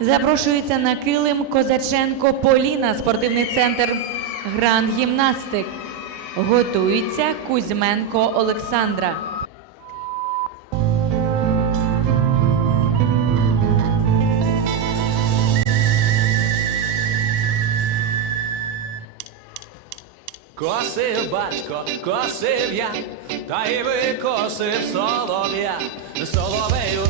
Запрошується на килим Козаченко Поліна, спортивний центр Гранд Гімнастик. Готується Кузьменко Олександра. Косив батько, косив я, та й викосив солов'я, соловей у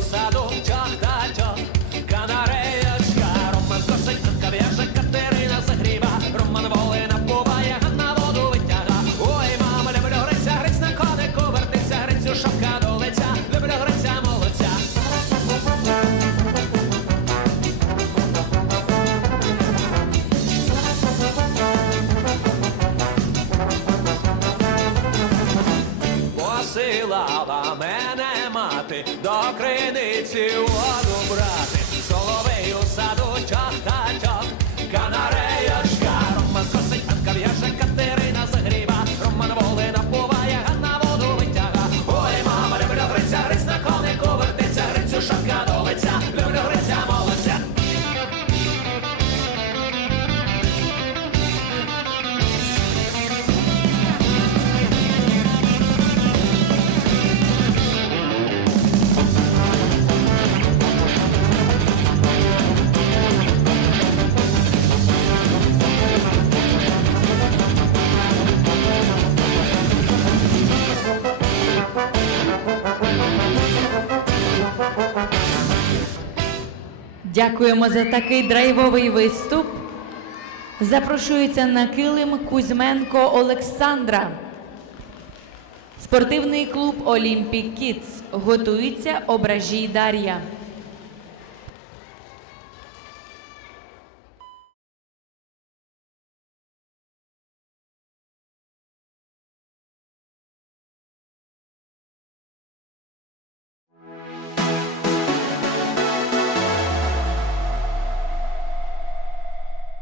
Посилала мене мати до криниці Дякуємо за такий драйвовий виступ. Запрошується на килим Кузьменко Олександра. Спортивний клуб Олімпік Кітс. Готується ображій Дар'я.